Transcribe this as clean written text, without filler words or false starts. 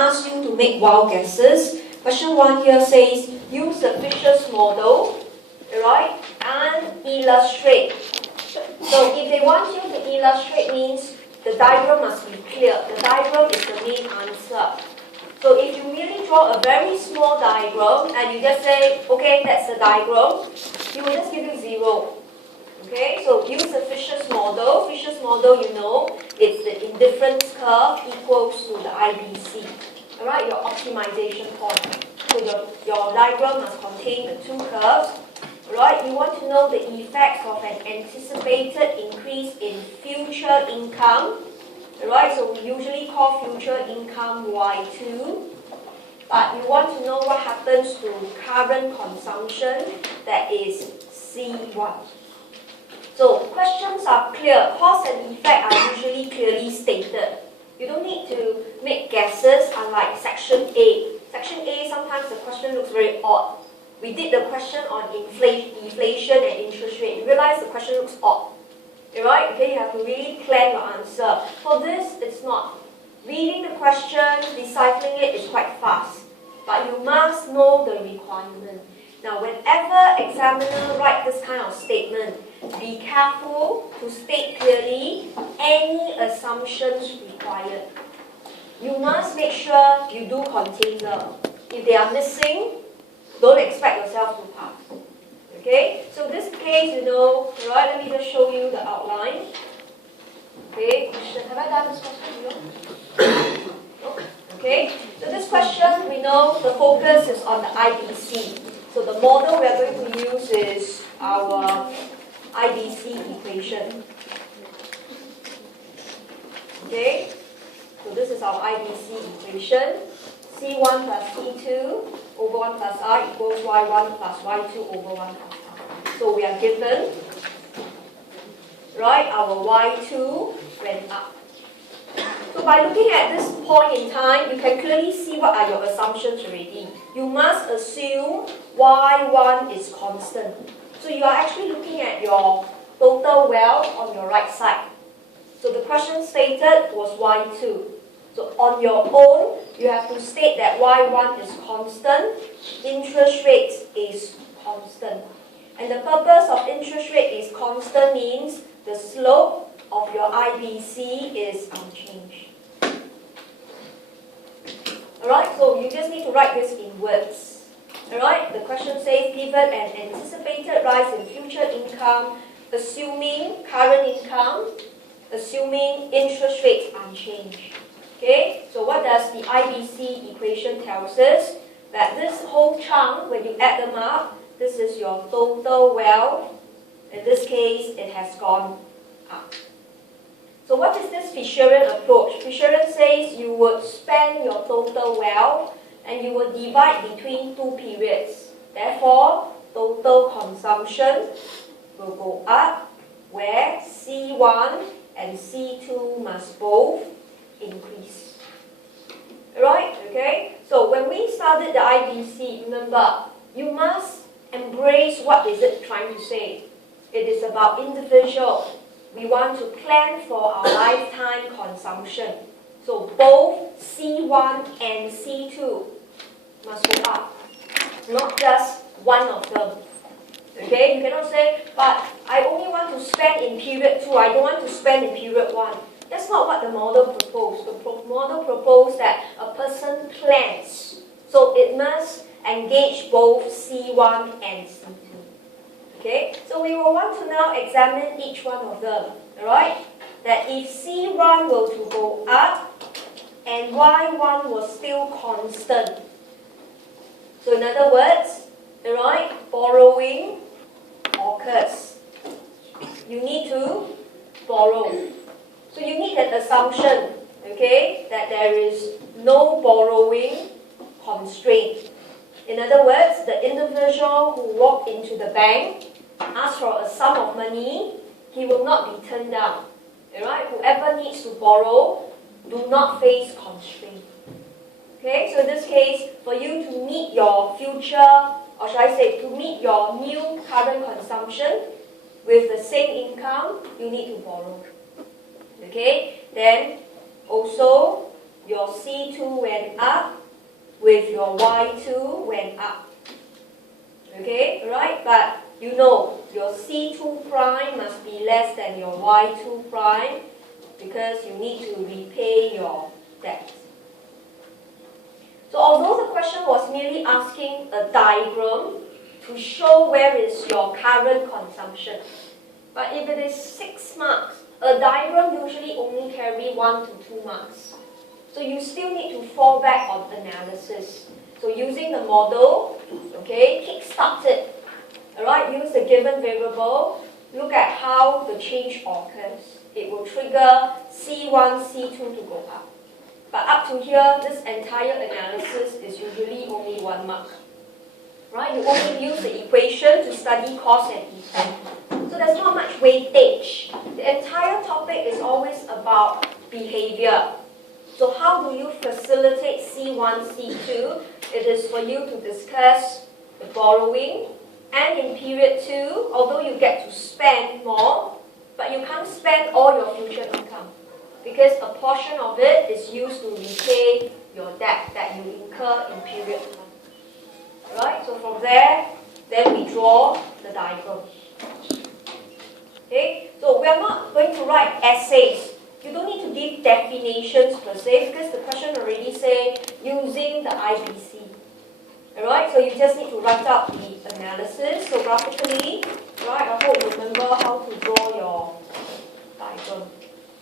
ask you to make wild guesses. Question 1 here says, use the Fisher's model, right, and illustrate. So if they want you to illustrate means the diagram must be clear. The diagram is the main answer. So if you merely draw a very small diagram and you just say, okay, that's the diagram, he will just give you 0. Okay, so use the Fisher's model. Fisher's model, you know, it's the indifference curve equals to the IBC. Alright, your optimization point. So your diagram must contain the two curves. Alright, you want to know the effects of an anticipated increase in future income. Alright, so we usually call future income Y2. But you want to know what happens to current consumption, that is C1. So questions are clear. Cause and effect are usually clearly stated. You don't need to make guesses unlike section A. Section A, sometimes the question looks very odd. We did the question on inflation and interest rate. You realize the question looks odd. Alright? Okay, you have to really plan your answer. For this, it's not. Reading the question, deciphering it is quite fast. But you must know the requirement. Now, whenever examiner write this kind of statement, be careful to state clearly any assumptions required. You must make sure you do contain them. If they are missing, don't expect yourself to pass. Okay? So this case, you know, right, let me just show you the outline. Okay, question. Have I done this question? No? Okay, so this question, we know the focus is on the IBC. So the model we are going to use is our IBC equation. Okay, so this is our IBC equation. C1 plus C2 over 1 plus R equals Y1 plus Y2 over 1 plus R. So we are given, right, our Y2 went up. So by looking at this point in time, you can clearly see what are your assumptions already. You must assume Y1 is constant. So you are actually looking at your total wealth on your right side. So the question stated was Y2. So on your own, you have to state that Y1 is constant, interest rate is constant. And the purpose of interest rate is constant means the slope of your IBC is unchanged. Alright, so you just need to write this in words. Alright, the question says given an anticipated rise in future income, assuming current income, assuming interest rates unchanged. Okay, so what does the IBC equation tell us? That this whole chunk, when you add them up, this is your total wealth. In this case, it has gone up. So what is this Fisherian approach? Fisherian says you would spend your total wealth and you would divide between two periods. Therefore, total consumption will go up, where C1 and C2 must both increase. Right? Okay? So when we started the IBC, remember, you must embrace what is it trying to say. It is about individual. We want to plan for our lifetime consumption. So both C1 and C2 must go up, not just one of them. Okay, you cannot say, but I only want to spend in period 2, I don't want to spend in period 1. That's not what the model proposed. The model proposed that a person plans. So it must engage both C1 and C2. Okay, so we will want to now examine each one of them. Alright? That if C1 were to go up and Y1 was still constant. So in other words, alright, borrowing occurs. You need to borrow. So you need an assumption, okay, that there is no borrowing constraint. In other words, the individual who walked into the bank, asked for a sum of money, he will not be turned down. Alright? Whoever needs to borrow, do not face constraint. Okay, so in this case, for you to meet your future, or should I say, to meet your new current consumption with the same income, you need to borrow. Okay, then also your C2 went up with your Y2 went up. Okay, right? But you know your C2 prime must be less than your Y2 prime because you need to repay your debt. So although the question was merely asking a diagram to show where is your current consumption, but if it is 6 marks, a diagram usually only carry 1 to 2 marks. So you still need to fall back on analysis. So using the model, okay, kickstart it. Alright, use the given variable, look at how the change occurs. It will trigger C1, C2 to go up. But up to here, this entire analysis is usually only 1 mark. Right? You only use the equation to study cause and effect. So there's not much weightage. The entire topic is always about behavior. So how do you facilitate C1, C2? It is for you to discuss the borrowing. And in period 2, although you get to spend more, but you can't spend all your future income. Because a portion of it is used to repay your debt that you incur in period 1. Right? So from there, then we draw the diagram. Okay? So we are not going to write essays. You don't need to give definitions per se because the question already say using the IBC. Alright? So you just need to write out the analysis. So graphically, right, I hope you remember how to draw your diagram.